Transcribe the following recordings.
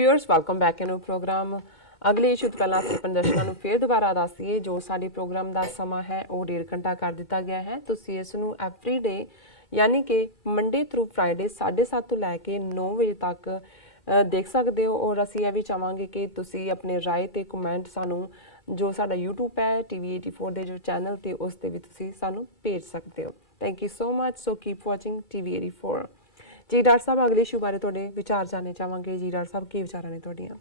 Viewers welcome back in program अगले issue तो पहला अपन दर्शकों को फिर दोबारा दसीए जो साडे प्रोग्राम का समा है वो 1.5 घंटा कर दिता गया है। तुसी इस नू एवरी डे यानी कि मंडे थ्रू फ्राइडे 7:30 तो लैके 9 बजे तक देख सकते हो। और असी यह भी चाहांगे कि तुसी अपने राय ते कमेंट सानू जो साडा यूट्यूब है TV84 दे जो चैनल ते उस ते भी तुसी सानू भेज सकते हो। Thank you so much. So keep watching TV84। जी डॉक्टर साहब अगले इशू बारे तुहाडे विचार जानने चाहांगे। जी डॉक्टर साहब की विचारां ने तुहाडीआं?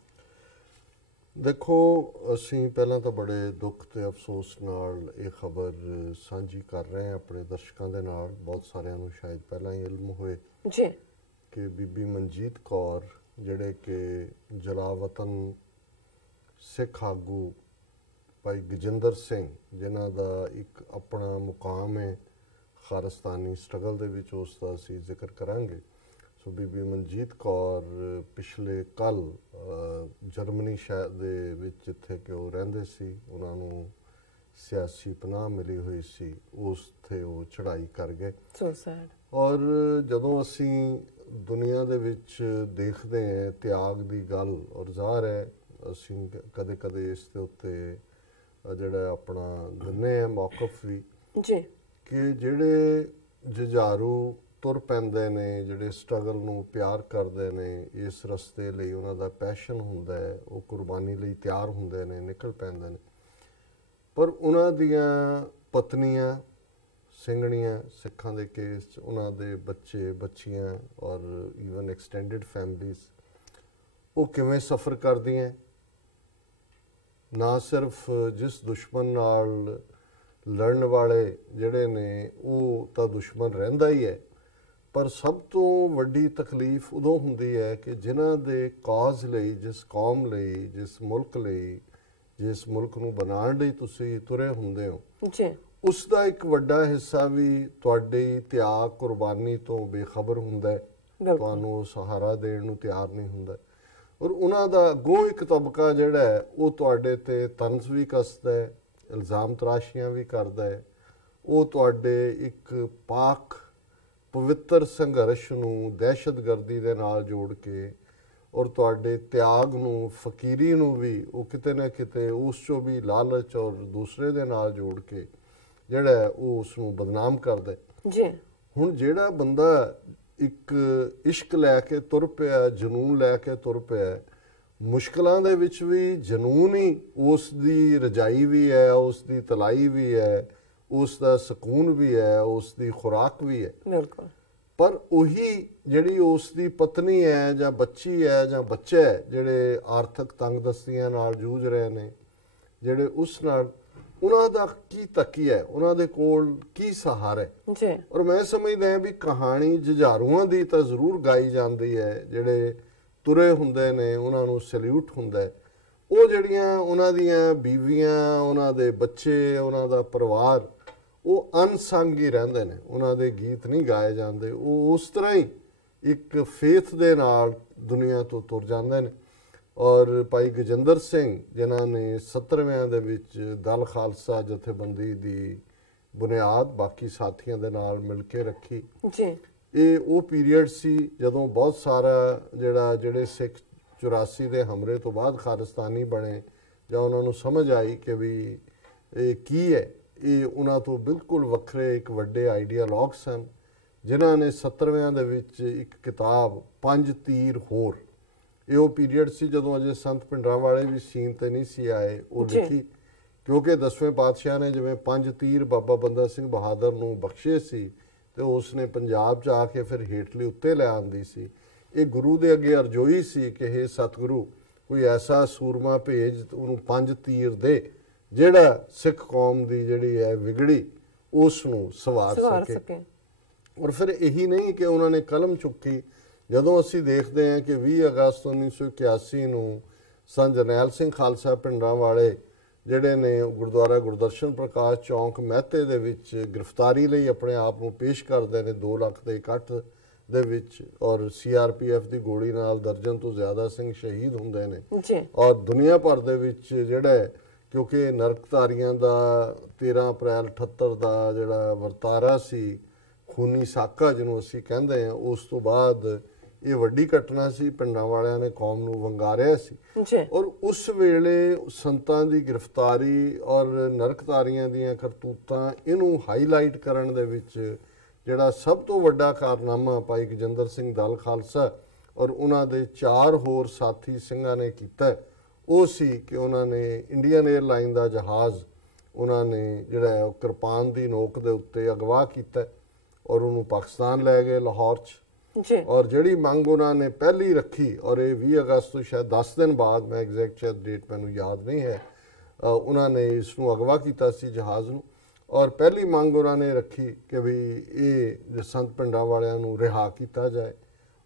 देखो ਅਸੀਂ ਪਹਿਲਾਂ ਤਾਂ ਬੜੇ ਦੁੱਖ ਤੇ ਅਫਸੋਸ ਨਾਲ ਇਹ ਖਬਰ ਸਾਂਝੀ ਕਰ ਰਹੇ ਹਾਂ ਆਪਣੇ ਦਰਸ਼ਕਾਂ ਦੇ ਨਾਲ। ਬਹੁਤ ਸਾਰਿਆਂ ਨੂੰ ਸ਼ਾਇਦ ਪਹਿਲਾਂ ਹੀ ਇਲਮ ਹੋਏ ਜੀ ਕਿ ਬੀਬੀ ਮਨਜੀਤ ਕੌਰ ਜਿਹੜੇ ਕਿ ਜਲਾਵਤਨ ਸਿੱਖ ਆਗੂ ਭਾਈ ਗਜਿੰਦਰ ਸਿੰਘ ਜਿਨ੍ਹਾਂ ਦਾ ਇੱਕ ਆਪਣਾ ਮੁਕਾਮ ਹੈ ਖਾਲਿਸਤਾਨੀ ਸਟਰਗਲ ਦੇ ਵਿੱਚ, ਉਸ ਦਾ ਅਸੀਂ ਜ਼ਿਕਰ ਕਰਾਂਗੇ। ਸੋ ਬੀਬੀ ਮਨਜੀਤ ਕੌਰ ਪਿਛਲੇ ਕੱਲ੍ਹ ਜਰਮਨੀ ਸ਼ਹਿਰ ਦੇ ਵਿੱਚ ਜਿੱਥੇ ਕਿ ਉਹ ਰਹਿੰਦੇ ਸੀ, ਉਹਨਾਂ ਨੂੰ ਸਿਆਸੀ ਪਨਾਹ ਮਿਲੀ ਹੋਈ ਸੀ, ਉਸ 'ਤੇ ਉਹ ਚੜ੍ਹਾਈ ਕਰ ਗਏ। So sad. ਔਰ ਜਦੋਂ ਅਸੀਂ ਦੁਨੀਆ ਦੇ ਵਿੱਚ ਦੇਖਦੇ ਹਾਂ ਤਿਆਗ ਦੀ ਗੱਲ, ਔਰ ਜ਼ਾਹਰ ਹੈ ਅਸੀਂ ਕਦੇ ਕਦੇ ਇਸ ਦੇ ਉੱਤੇ ਜਿਹੜਾ ਆਪਣਾ ਦਿੰਦੇ ਹਾਂ ਮੌਕਫ ਵੀ ਜੀ ਕਿ ਜਿਹੜੇ ਜੁਝਾਰੂ ਤੁਰ ਪੈਂਦੇ ਨੇ, ਜਿਹੜੇ ਸਟਰਗਲ ਨੂੰ ਪਿਆਰ ਕਰਦੇ ਨੇ, ਇਸ ਰਸਤੇ ਲਈ ਉਹਨਾਂ ਦਾ ਪੈਸ਼ਨ ਹੁੰਦਾ ਹੈ, ਉਹ ਕੁਰਬਾਨੀ ਲਈ ਤਿਆਰ ਹੁੰਦੇ ਨੇ, ਨਿਕਲ ਪੈਂਦੇ ਨੇ, ਪਰ ਉਹਨਾਂ ਦੀਆਂ ਪਤਨੀਆਂ ਸਿੰਘਣੀਆਂ ਸਿੱਖਾਂ ਦੇ ਕੇਸ 'ਚ ਉਹਨਾਂ ਦੇ ਬੱਚੇ ਬੱਚੀਆਂ ਔਰ ਈਵਨ ਐਕਸਟੈਂਡਡ ਫੈਮਲੀਜ਼ ਉਹ ਕਿਵੇਂ ਸਫ਼ਰ ਕਰਦੀਆਂ। ਨਾ ਸਿਰਫ ਜਿਸ ਦੁਸ਼ਮਣ ਨਾਲ ਲੜਨ ਵਾਲੇ ਜਿਹੜੇ ਨੇ ਉਹ ਤਾਂ ਦੁਸ਼ਮਣ ਰਹਿੰਦਾ ਹੀ ਹੈ, ਪਰ ਸਭ ਤੋਂ ਵੱਡੀ ਤਕਲੀਫ ਉਦੋਂ ਹੁੰਦੀ ਹੈ ਕਿ ਜਿਨ੍ਹਾਂ ਦੇ ਕਾਜ਼ ਲਈ, ਜਿਸ ਕੌਮ ਲਈ, ਜਿਸ ਮੁਲਕ ਲਈ, ਜਿਸ ਮੁਲਕ ਨੂੰ ਬਣਾਉਣ ਲਈ ਤੁਸੀਂ ਤੁਰੇ ਹੁੰਦੇ ਹੋ ਜੀ, ਉਸ ਦਾ ਇੱਕ ਵੱਡਾ ਹਿੱਸਾ ਵੀ ਤੁਹਾਡੀ ਤਿਆਗ ਕੁਰਬਾਨੀ ਤੋਂ ਬੇਖਬਰ ਹੁੰਦਾ ਹੈ, ਤੁਹਾਨੂੰ ਸਹਾਰਾ ਦੇਣ ਨੂੰ ਤਿਆਰ ਨਹੀਂ ਹੁੰਦਾ। ਔਰ ਉਹਨਾਂ ਦਾ ਅੱਗੋਂ ਇੱਕ ਤਬਕਾ ਜਿਹੜਾ ਹੈ ਉਹ ਤੁਹਾਡੇ 'ਤੇ ਤੰਜ਼ ਵੀ ਕੱਸਦਾ ਹੈ, ਇਲਜ਼ਾਮ ਤਰਾਸ਼ੀਆਂ ਵੀ ਕਰਦਾ ਹੈ। ਉਹ ਤੁਹਾਡੇ ਇੱਕ ਪਾਕ ਪਵਿੱਤਰ ਸੰਘਰਸ਼ ਨੂੰ ਦਹਿਸ਼ਤਗਰਦੀ ਦੇ ਨਾਲ ਜੋੜ ਕੇ ਔਰ ਤੁਹਾਡੇ ਤਿਆਗ ਨੂੰ, ਫਕੀਰੀ ਨੂੰ ਵੀ ਉਹ ਕਿਤੇ ਨਾ ਕਿਤੇ ਉਸ 'ਚੋਂ ਵੀ ਲਾਲਚ ਔਰ ਦੂਸਰੇ ਦੇ ਨਾਲ ਜੋੜ ਕੇ ਜਿਹੜਾ ਉਹ ਉਸ ਨੂੰ ਬਦਨਾਮ ਕਰਦਾ ਜੀ। ਹੁਣ ਜਿਹੜਾ ਬੰਦਾ ਇੱਕ ਇਸ਼ਕ ਲੈ ਕੇ ਤੁਰ ਪਿਆ, ਜਨੂਨ ਲੈ ਕੇ ਤੁਰ ਪਿਆ, ਮੁਸ਼ਕਲਾਂ ਦੇ ਵਿੱਚ ਵੀ ਜਨੂਨ ਹੀ ਉਸ ਦੀ ਰਜਾਈ ਵੀ ਹੈ, ਉਸ ਦੀ ਤਲਾਈ ਵੀ ਹੈ, ਉਸ ਦਾ ਸਕੂਨ ਵੀ ਹੈ, ਉਸ ਦੀ ਖੁਰਾਕ ਵੀ ਹੈ। ਬਿਲਕੁਲ। ਪਰ ਉਹੀ ਜਿਹੜੀ ਉਸ ਦੀ ਪਤਨੀ ਹੈ ਜਾਂ ਬੱਚੀ ਹੈ ਜਾਂ ਬੱਚਾ ਹੈ ਜਿਹੜੇ ਆਰਥਿਕ ਤੰਗਦਸਤੀਆਂ ਨਾਲ ਜੂਝ ਰਹੇ ਨੇ, ਜਿਹੜੇ ਉਸ ਨਾਲ ਉਹਨਾਂ ਦਾ ਕੀ ਤਕੀਆ, ਉਹਨਾਂ ਦੇ ਕੋਲ ਕੀ ਸਹਾਰਾ ਹੈ ਜੀ। ਔਰ ਮੈਂ ਸਮਝਦਾ ਹਾਂ ਵੀ ਕਹਾਣੀ ਜੁਝਾਰੂਆਂ ਦੀ ਤਾਂ ਜ਼ਰੂਰ ਗਾਈ ਜਾਂਦੀ ਹੈ, ਜਿਹੜੇ ਤੁਰੇ ਹੁੰਦੇ ਨੇ ਉਹਨਾਂ ਨੂੰ ਸੈਲਿਊਟ ਹੁੰਦਾ ਹੈ। ਉਹ ਜਿਹੜੀਆਂ ਉਹਨਾਂ ਦੀਆਂ ਬੀਵੀਆਂ, ਉਹਨਾਂ ਦੇ ਬੱਚੇ, ਉਹਨਾਂ ਦਾ ਪਰਿਵਾਰ ਉਹ ਅਨਸੰਗ ਹੀ ਰਹਿੰਦੇ ਨੇ, ਉਹਨਾਂ ਦੇ ਗੀਤ ਨਹੀਂ ਗਾਏ ਜਾਂਦੇ। ਉਹ ਉਸ ਤਰ੍ਹਾਂ ਹੀ ਇੱਕ ਫੇਥ ਦੇ ਨਾਲ ਦੁਨੀਆ ਤੋਂ ਤੁਰ ਜਾਂਦੇ ਨੇ। ਔਰ ਭਾਈ ਗਜਿੰਦਰ ਸਿੰਘ ਜਿਨ੍ਹਾਂ ਨੇ 70ਵਿਆਂ ਦੇ ਵਿੱਚ ਦਲ ਖਾਲਸਾ ਜਥੇਬੰਦੀ ਦੀ ਬੁਨਿਆਦ ਬਾਕੀ ਸਾਥੀਆਂ ਦੇ ਨਾਲ ਮਿਲ ਕੇ ਰੱਖੀ ਜੀ, ਇਹ ਉਹ ਪੀਰੀਅਡ ਸੀ ਜਦੋਂ ਬਹੁਤ ਸਾਰਾ ਜਿਹੜੇ ਸਿੱਖ 84 ਦੇ ਹਮਲੇ ਤੋਂ ਬਾਅਦ ਖਾਲਿਸਤਾਨੀ ਬਣੇ ਜਾਂ ਉਹਨਾਂ ਨੂੰ ਸਮਝ ਆਈ ਕਿ ਵੀ ਇਹ ਕੀ ਹੈ, ਇਹ ਉਹਨਾਂ ਤੋਂ ਬਿਲਕੁਲ ਵੱਖਰੇ ਇੱਕ ਵੱਡੇ ਆਈਡੀਆਲੋਗ ਸਨ ਜਿਨ੍ਹਾਂ ਨੇ 70ਵਿਆਂ ਦੇ ਵਿੱਚ ਇੱਕ ਕਿਤਾਬ 5 ਤੀਰ ਹੋਰ, ਇਹ ਉਹ ਪੀਰੀਅਡ ਸੀ ਜਦੋਂ ਅਜੇ ਸੰਤ ਭਿੰਡਰਾਂਵਾਲੇ ਵੀ ਸੀਨ 'ਤੇ ਨਹੀਂ ਸੀ ਆਏ, ਉਹ ਲਿਖੀ ਕਿਉਂਕਿ 10ਵੇਂ ਪਾਤਸ਼ਾਹ ਨੇ ਜਿਵੇਂ 5 ਤੀਰ ਬਾਬਾ ਬੰਦਾ ਸਿੰਘ ਬਹਾਦਰ ਨੂੰ ਬਖਸ਼ੇ ਸੀ ਅਤੇ ਉਸ ਨੇ ਪੰਜਾਬ 'ਚ ਆ ਕੇ ਫਿਰ ਹੇਠਲੇ ਉੱਤੇ ਲੈ ਆਉਂਦੀ ਸੀ। ਇਹ ਗੁਰੂ ਦੇ ਅੱਗੇ ਅਰਜ਼ੋਈ ਸੀ ਕਿ ਹੇ ਸਤਿਗੁਰੂ ਕੋਈ ਐਸਾ ਸੂਰਮਾ ਭੇਜ, ਉਹਨੂੰ 5 ਤੀਰ ਦੇ ਜਿਹੜਾ ਸਿੱਖ ਕੌਮ ਦੀ ਜਿਹੜੀ ਹੈ ਵਿਗੜੀ ਉਸ ਨੂੰ ਸਵਾਰ ਸਕੇ। ਔਰ ਫਿਰ ਇਹੀ ਨਹੀਂ ਕਿ ਉਹਨਾਂ ਨੇ ਕਲਮ ਚੁੱਕੀ। ਜਦੋਂ ਅਸੀਂ ਦੇਖਦੇ ਹਾਂ ਕਿ 20 ਅਗਸਤ 1981 ਨੂੰ ਸੰਤ ਜਰਨੈਲ ਸਿੰਘ ਖਾਲਸਾ ਭਿੰਡਰਾਂਵਾਲੇ ਜਿਹੜੇ ਨੇ ਗੁਰਦੁਆਰਾ ਗੁਰਦਰਸ਼ਨ ਪ੍ਰਕਾਸ਼ ਚੌਂਕ ਮਹਿਤੇ ਦੇ ਵਿੱਚ ਗ੍ਰਿਫਤਾਰੀ ਲਈ ਆਪਣੇ ਆਪ ਨੂੰ ਪੇਸ਼ ਕਰਦੇ ਨੇ 2 ਲੱਖ ਦੇ ਇਕੱਠ ਦੇ ਵਿੱਚ, ਔਰ CRPF ਦੀ ਗੋਲੀ ਨਾਲ ਦਰਜਨ ਤੋਂ ਜ਼ਿਆਦਾ ਸਿੰਘ ਸ਼ਹੀਦ ਹੁੰਦੇ ਨੇ। ਔਰ ਦੁਨੀਆ ਭਰ ਦੇ ਵਿੱਚ ਜਿਹੜਾ ਕਿਉਂਕਿ ਨਰਕਧਾਰੀਆਂ ਦਾ 13 ਅਪ੍ਰੈਲ 78 ਦਾ ਜਿਹੜਾ ਵਰਤਾਰਾ ਸੀ, ਖੂਨੀ ਸਾਕਾ ਜਿਹਨੂੰ ਅਸੀਂ ਕਹਿੰਦੇ ਹਾਂ, ਉਸ ਤੋਂ ਬਾਅਦ ਇਹ ਵੱਡੀ ਘਟਨਾ ਸੀ, ਪਿੰਡਾਂ ਵਾਲਿਆਂ ਨੇ ਕੌਮ ਨੂੰ ਵੰਗਾਰਿਆ ਸੀ ਜੀ। ਔਰ ਉਸ ਵੇਲੇ ਸੰਤਾਂ ਦੀ ਗ੍ਰਿਫਤਾਰੀ ਔਰ ਨਰਕਤਾਰੀਆਂ ਦੀਆਂ ਕਰਤੂਤਾਂ ਇਹਨੂੰ ਹਾਈਲਾਈਟ ਕਰਨ ਦੇ ਵਿੱਚ ਜਿਹੜਾ ਸਭ ਤੋਂ ਵੱਡਾ ਕਾਰਨਾਮਾ ਭਾਈ ਗਜਿੰਦਰ ਸਿੰਘ ਦਲ ਖਾਲਸਾ ਔਰ ਉਹਨਾਂ ਦੇ 4 ਹੋਰ ਸਾਥੀ ਸਿੰਘਾਂ ਨੇ ਕੀਤਾ ਉਹ ਸੀ ਕਿ ਉਹਨਾਂ ਨੇ ਇੰਡੀਅਨ 에ਅਰਲਾਈਨ ਦਾ ਜਹਾਜ਼ ਉਹਨਾਂ ਨੇ ਜਿਹੜਾ ਉਹ ਕਿਰਪਾਨ ਦੀ ਨੋਕ ਦੇ ਉੱਤੇ ਅਗਵਾ ਕੀਤਾ ਔਰ ਉਹਨੂੰ ਪਾਕਿਸਤਾਨ ਲੈ ਗਏ ਲਾਹੌਰ 'ਚ ਜੀ। ਔਰ ਜਿਹੜੀ ਮੰਗ ਉਹਨਾਂ ਨੇ ਪਹਿਲੀ ਰੱਖੀ ਔਰ ਇਹ 20 ਅਗਸਤ ਤੋਂ ਸ਼ਾਇਦ 10 ਦਿਨ ਬਾਅਦ, ਮੈਂ ਐਗਜ਼ੈਕਟ ਸ਼ਾਇਦ ਡੇਟ ਮੈਨੂੰ ਯਾਦ ਨਹੀਂ ਹੈ, ਉਹਨਾਂ ਨੇ ਇਸ ਨੂੰ ਅਗਵਾ ਕੀਤਾ ਸੀ ਜਹਾਜ਼ ਨੂੰ ਔਰ ਪਹਿਲੀ ਮੰਗ ਉਹਨਾਂ ਨੇ ਰੱਖੀ ਕਿ ਵੀ ਇਹ ਸੰਤ ਪਿੰਡਾਂ ਵਾਲਿਆਂ ਨੂੰ ਰਿਹਾ ਕੀਤਾ ਜਾਏ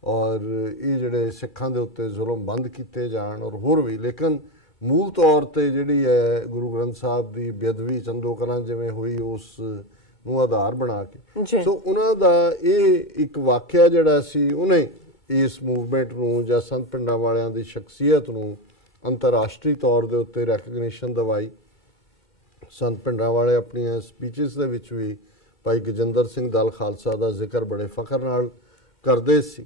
ਔਰ ਇਹ ਜਿਹੜੇ ਸਿੱਖਾਂ ਦੇ ਉੱਤੇ ਜ਼ੁਲਮ ਬੰਦ ਕੀਤੇ ਜਾਣ ਔਰ ਹੋਰ ਵੀ। ਲੇਕਿਨ ਮੂਲ ਤੌਰ ਤੇ ਜਿਹੜੀ ਹੈ ਗੁਰੂ ਗ੍ਰੰਥ ਸਾਹਿਬ ਦੀ ਬੇਅਦਬੀ ਚੰਦੋ ਕਲਾਂ ਜਿਵੇਂ ਹੋਈ ਉਸ ਨੂੰ ਆਧਾਰ ਬਣਾ ਕੇ ਸੋ ਉਹਨਾਂ ਦਾ ਇਹ ਇੱਕ ਵਾਕਿਆ ਜਿਹੜਾ ਸੀ ਉਹਨੇ ਇਸ ਮੂਵਮੈਂਟ ਨੂੰ ਜਾਂ ਸੰਤ ਪਿੰਡਾਂ ਵਾਲਿਆਂ ਦੀ ਸ਼ਖਸੀਅਤ ਨੂੰ ਅੰਤਰਰਾਸ਼ਟਰੀ ਤੌਰ ਦੇ ਉੱਤੇ ਰੈਕਗਨੀਸ਼ਨ ਦਿਵਾਈ। ਸੰਤ ਪਿੰਡਾਂ ਵਾਲੇ ਆਪਣੀਆਂ ਸਪੀਚਸ ਦੇ ਵਿੱਚ ਵੀ ਭਾਈ ਗਜਿੰਦਰ ਸਿੰਘ ਦਲ ਖਾਲਸਾ ਦਾ ਜ਼ਿਕਰ ਬੜੇ ਫਖਰ ਨਾਲ ਕਰਦੇ ਸੀ।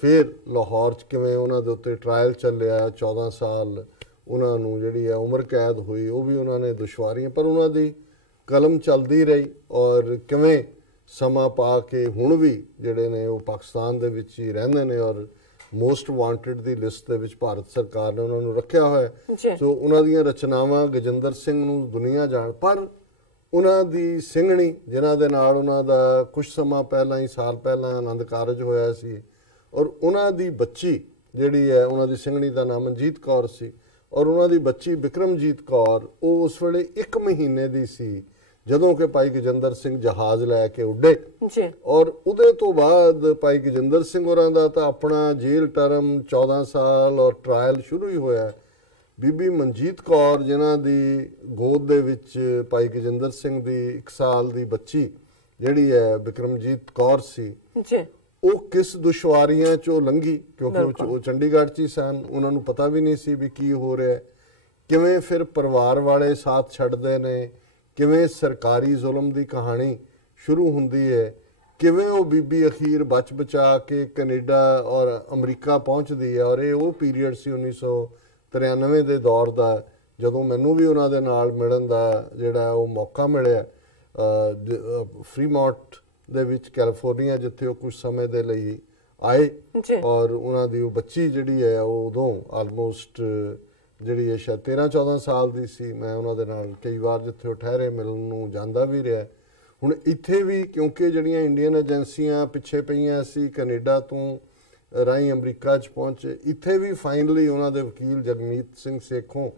ਫਿਰ ਲਾਹੌਰ 'ਚ ਕਿਵੇਂ ਉਹਨਾਂ ਦੇ ਉੱਤੇ ਟ੍ਰਾਇਲ ਚੱਲਿਆ, 14 ਸਾਲ ਉਹਨਾਂ ਨੂੰ ਜਿਹੜੀ ਹੈ ਉਮਰ ਕੈਦ ਹੋਈ, ਉਹ ਵੀ ਉਹਨਾਂ ਨੇ ਦੁਸ਼ਵਾਰੀਆਂ, ਪਰ ਉਹਨਾਂ ਦੀ ਕਲਮ ਚੱਲਦੀ ਰਹੀ ਔਰ ਕਿਵੇਂ ਸਮਾਂ ਪਾ ਕੇ ਹੁਣ ਵੀ ਜਿਹੜੇ ਨੇ ਉਹ ਪਾਕਿਸਤਾਨ ਦੇ ਵਿੱਚ ਹੀ ਰਹਿੰਦੇ ਨੇ ਔਰ ਮੋਸਟ ਵਾਂਟਡ ਦੀ ਲਿਸਟ ਦੇ ਵਿੱਚ ਭਾਰਤ ਸਰਕਾਰ ਨੇ ਉਹਨਾਂ ਨੂੰ ਰੱਖਿਆ ਹੋਇਆ। ਸੋ ਉਹਨਾਂ ਦੀਆਂ ਰਚਨਾਵਾਂ ਗਜਿੰਦਰ ਸਿੰਘ ਨੂੰ ਦੁਨੀਆ ਜਾਣ, ਪਰ ਉਹਨਾਂ ਦੀ ਸਿੰਘਣੀ ਜਿਨ੍ਹਾਂ ਦੇ ਨਾਲ ਉਹਨਾਂ ਦਾ ਕੁਝ ਸਮਾਂ ਪਹਿਲਾਂ ਹੀ, ਸਾਲ ਪਹਿਲਾਂ ਆਨੰਦ ਕਾਰਜ ਹੋਇਆ ਸੀ ਔਰ ਉਹਨਾਂ ਦੀ ਬੱਚੀ ਜਿਹੜੀ ਹੈ, ਉਹਨਾਂ ਦੀ ਸਿੰਘਣੀ ਦਾ ਨਾਮ ਮਨਜੀਤ ਕੌਰ ਸੀ ਔਰ ਉਹਨਾਂ ਦੀ ਬੱਚੀ ਬਿਕਰਮਜੀਤ ਕੌਰ, ਉਹ ਉਸ ਵੇਲੇ 1 ਮਹੀਨੇ ਦੀ ਸੀ ਜਦੋਂ ਕਿ ਭਾਈ ਗਜਿੰਦਰ ਸਿੰਘ ਜਹਾਜ਼ ਲੈ ਕੇ ਉੱਡੇ ਔਰ ਉਹਦੇ ਤੋਂ ਬਾਅਦ ਭਾਈ ਗਜਿੰਦਰ ਸਿੰਘ ਹੋਰਾਂ ਦਾ ਤਾਂ ਆਪਣਾ ਜੇਲ੍ਹ ਟਰਮ 14 ਸਾਲ ਔਰ ਟ੍ਰਾਇਲ ਸ਼ੁਰੂ ਹੀ ਹੋਇਆ। ਬੀਬੀ ਮਨਜੀਤ ਕੌਰ ਜਿਨ੍ਹਾਂ ਦੀ ਗੋਦ ਦੇ ਵਿੱਚ ਭਾਈ ਗਜਿੰਦਰ ਸਿੰਘ ਦੀ 1 ਸਾਲ ਦੀ ਬੱਚੀ ਜਿਹੜੀ ਹੈ ਬਿਕਰਮਜੀਤ ਕੌਰ ਸੀ, ਉਹ ਕਿਸ ਦੁਸ਼ਵਾਰੀਆਂ ਚੋਂ ਲੰਘੀ ਕਿਉਂਕਿ ਉਹ ਚੰਡੀਗੜ੍ਹ 'ਚ ਹੀ ਸਨ, ਉਹਨਾਂ ਨੂੰ ਪਤਾ ਵੀ ਨਹੀਂ ਸੀ ਵੀ ਕੀ ਹੋ ਰਿਹਾ, ਕਿਵੇਂ ਫਿਰ ਪਰਿਵਾਰ ਵਾਲੇ ਸਾਥ ਛੱਡਦੇ ਨੇ, ਕਿਵੇਂ ਸਰਕਾਰੀ ਜ਼ੁਲਮ ਦੀ ਕਹਾਣੀ ਸ਼ੁਰੂ ਹੁੰਦੀ ਹੈ, ਕਿਵੇਂ ਉਹ ਬੀਬੀ ਅਖੀਰ ਬਚ ਬਚਾ ਕੇ ਕੈਨੇਡਾ ਔਰ ਅਮਰੀਕਾ ਪਹੁੰਚਦੀ ਹੈ ਔਰ ਇਹ ਉਹ ਪੀਰੀਅਡ ਸੀ 1993 ਦੇ ਦੌਰ ਦਾ ਜਦੋਂ ਮੈਨੂੰ ਵੀ ਉਹਨਾਂ ਦੇ ਨਾਲ ਮਿਲਣ ਦਾ ਜਿਹੜਾ ਉਹ ਮੌਕਾ ਮਿਲਿਆ ਫਰੀਮੌਂਟ ਦੇ ਵਿੱਚ ਕੈਲੀਫੋਰਨੀਆ, ਜਿੱਥੇ ਉਹ ਕੁਝ ਸਮੇਂ ਦੇ ਲਈ ਆਏ ਔਰ ਉਹਨਾਂ ਦੀ ਉਹ ਬੱਚੀ ਜਿਹੜੀ ਹੈ ਉਹ ਉਦੋਂ ਆਲਮੋਸਟ ਜਿਹੜੀ ਹੈ ਸ਼ਾਇਦ 13-14 ਸਾਲ ਦੀ ਸੀ। ਮੈਂ ਉਹਨਾਂ ਦੇ ਨਾਲ ਕਈ ਵਾਰ ਜਿੱਥੇ ਉਹ ਠਹਿਰੇ ਮਿਲਣ ਨੂੰ ਜਾਂਦਾ ਵੀ ਰਿਹਾ। ਹੁਣ ਇੱਥੇ ਵੀ ਕਿਉਂਕਿ ਜਿਹੜੀਆਂ ਇੰਡੀਅਨ ਏਜੰਸੀਆਂ ਪਿੱਛੇ ਪਈਆਂ ਸੀ, ਕੈਨੇਡਾ ਤੋਂ ਰਾਹੀਂ ਅਮਰੀਕਾ 'ਚ ਪਹੁੰਚੇ, ਇੱਥੇ ਵੀ ਫਾਈਨਲੀ ਉਹਨਾਂ ਦੇ ਵਕੀਲ ਜਗਮੀਤ ਸਿੰਘ ਸੇਖੋਂ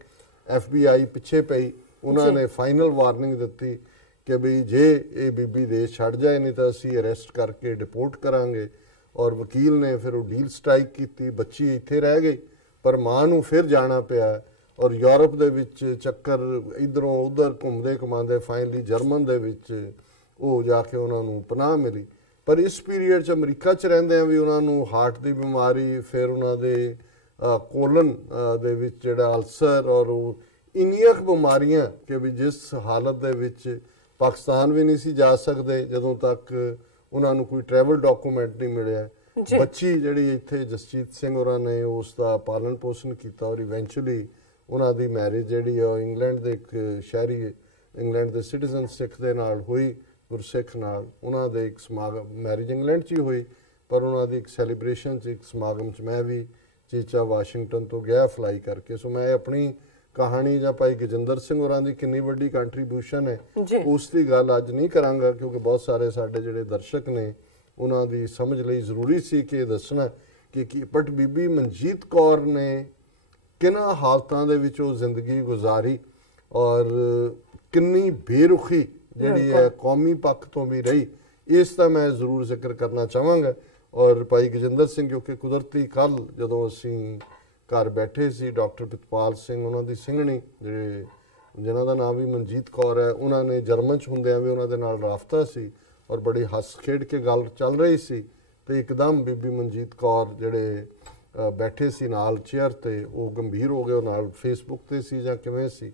FBI ਪਿੱਛੇ ਪਈ, ਉਹਨਾਂ ਨੇ ਫਾਈਨਲ ਵਾਰਨਿੰਗ ਦਿੱਤੀ ਕਿ ਵੀ ਜੇ ਇਹ ਬੀਬੀ ਦੇਸ਼ ਛੱਡ ਜਾਏ ਨਹੀਂ ਤਾਂ ਅਸੀਂ ਅਰੈਸਟ ਕਰਕੇ ਡਿਪੋਰਟ ਕਰਾਂਗੇ ਔਰ ਵਕੀਲ ਨੇ ਫਿਰ ਉਹ ਡੀਲ ਸਟ੍ਰਾਈਕ ਕੀਤੀ। ਬੱਚੀ ਇੱਥੇ ਰਹਿ ਗਈ ਪਰ ਮਾਂ ਨੂੰ ਫਿਰ ਜਾਣਾ ਪਿਆ ਔਰ ਯੂਰਪ ਦੇ ਵਿੱਚ ਚੱਕਰ ਇਧਰੋਂ ਉਧਰ ਘੁੰਮਦੇ ਘੁਮਾਉਂਦੇ ਫਾਈਨਲੀ ਜਰਮਨ ਦੇ ਵਿੱਚ ਉਹ ਜਾ ਕੇ ਉਹਨਾਂ ਨੂੰ ਪਨਾਹ ਮਿਲੀ। ਪਰ ਇਸ ਪੀਰੀਅਡ 'ਚ ਅਮਰੀਕਾ 'ਚ ਰਹਿੰਦਿਆਂ ਵੀ ਉਹਨਾਂ ਨੂੰ ਹਾਰਟ ਦੀ ਬਿਮਾਰੀ, ਫਿਰ ਉਹਨਾਂ ਦੇ ਕੋਲਨ ਦੇ ਵਿੱਚ ਜਿਹੜਾ ਅਲਸਰ ਔਰ ਉਹ ਇੰਨੀਆਂ ਬਿਮਾਰੀਆਂ ਕਿ ਵੀ ਜਿਸ ਹਾਲਤ ਦੇ ਵਿੱਚ ਪਾਕਿਸਤਾਨ ਵੀ ਨਹੀਂ ਸੀ ਜਾ ਸਕਦੇ ਜਦੋਂ ਤੱਕ ਉਹਨਾਂ ਨੂੰ ਕੋਈ ਟਰੈਵਲ ਡਾਕੂਮੈਂਟ ਨਹੀਂ ਮਿਲਿਆ। ਬੱਚੀ ਜਿਹੜੀ ਇੱਥੇ ਜਸਜੀਤ ਸਿੰਘ ਹੋਰਾਂ ਨੇ ਉਸ ਦਾ ਪਾਲਣ ਪੋਸ਼ਣ ਕੀਤਾ ਔਰ ਇਵੈਂਚੁਅਲੀ ਉਹਨਾਂ ਦੀ ਮੈਰਿਜ ਜਿਹੜੀ ਆ ਇੰਗਲੈਂਡ ਦੇ ਇੱਕ ਸ਼ਹਿਰੀ, ਇੰਗਲੈਂਡ ਦੇ ਸਿਟੀਜ਼ਨ ਸਿੱਖ ਦੇ ਨਾਲ ਹੋਈ, ਗੁਰਸਿੱਖ ਨਾਲ। ਉਹਨਾਂ ਦੇ ਇੱਕ ਸਮਾਗਮ, ਮੈਰਿਜ ਇੰਗਲੈਂਡ 'ਚ ਹੀ ਹੋਈ ਪਰ ਉਹਨਾਂ ਦੀ ਇੱਕ ਸੈਲੀਬ੍ਰੇਸ਼ਨ 'ਚ, ਇੱਕ ਸਮਾਗਮ 'ਚ ਮੈਂ ਵੀ ਚੀਚਾ ਵਾਸ਼ਿੰਗਟਨ ਤੋਂ ਗਿਆ ਫਲਾਈ ਕਰਕੇ। ਸੋ ਮੈਂ ਆਪਣੀ ਕਹਾਣੀ ਜਾਂ ਭਾਈ ਗਜਿੰਦਰ ਸਿੰਘ ਹੋਰਾਂ ਦੀ ਕਿੰਨੀ ਵੱਡੀ ਕੰਟਰੀਬਿਊਸ਼ਨ ਹੈ ਉਸ ਦੀ ਗੱਲ ਅੱਜ ਨਹੀਂ ਕਰਾਂਗਾ ਕਿਉਂਕਿ ਬਹੁਤ ਸਾਰੇ ਸਾਡੇ ਜਿਹੜੇ ਦਰਸ਼ਕ ਨੇ ਉਹਨਾਂ ਦੀ ਸਮਝ ਲਈ ਜ਼ਰੂਰੀ ਸੀ ਕਿ ਇਹ ਦੱਸਣਾ ਕਿ ਬਟ ਬੀਬੀ ਮਨਜੀਤ ਕੌਰ ਨੇ ਕਿਹਨਾਂ ਹਾਲਤਾਂ ਦੇ ਵਿੱਚ ਉਹ ਜ਼ਿੰਦਗੀ ਗੁਜ਼ਾਰੀ ਔਰ ਕਿੰਨੀ ਬੇਰੁਖੀ ਜਿਹੜੀ ਹੈ ਕੌਮੀ ਪੱਖ ਤੋਂ ਵੀ ਰਹੀ, ਇਸ ਦਾ ਮੈਂ ਜ਼ਰੂਰ ਜ਼ਿਕਰ ਕਰਨਾ ਚਾਹਾਂਗਾ। ਔਰ ਭਾਈ ਗਜਿੰਦਰ ਸਿੰਘ ਕਿਉਂਕਿ ਕੁਦਰਤੀ ਕੱਲ ਜਦੋਂ ਅਸੀਂ ਘਰ ਬੈਠੇ ਸੀ, ਡਾਕਟਰ ਪ੍ਰਿਤਪਾਲ ਸਿੰਘ ਉਹਨਾਂ ਦੀ ਸਿੰਘਣੀ ਜਿਹੜੇ ਜਿਨ੍ਹਾਂ ਦਾ ਨਾਮ ਵੀ ਮਨਜੀਤ ਕੌਰ ਹੈ, ਉਹਨਾਂ ਨੇ ਜਰਮਨ 'ਚ ਹੁੰਦਿਆਂ ਵੀ ਉਹਨਾਂ ਦੇ ਨਾਲ ਰਾਬਤਾ ਸੀ ਔਰ ਬੜੀ ਹੱਸ ਖੇਡ ਕੇ ਗੱਲ ਚੱਲ ਰਹੀ ਸੀ ਤੇ ਇੱਕਦਮ ਬੀਬੀ ਮਨਜੀਤ ਕੌਰ ਜਿਹੜੇ ਬੈਠੇ ਸੀ ਨਾਲ ਚੇਅਰ ਤੇ ਉਹ ਗੰਭੀਰ ਹੋ ਗਏ, ਉਹ ਨਾਲ ਫੇਸਬੁੱਕ ਤੇ ਸੀ ਜਾਂ ਕਿਵੇਂ ਸੀ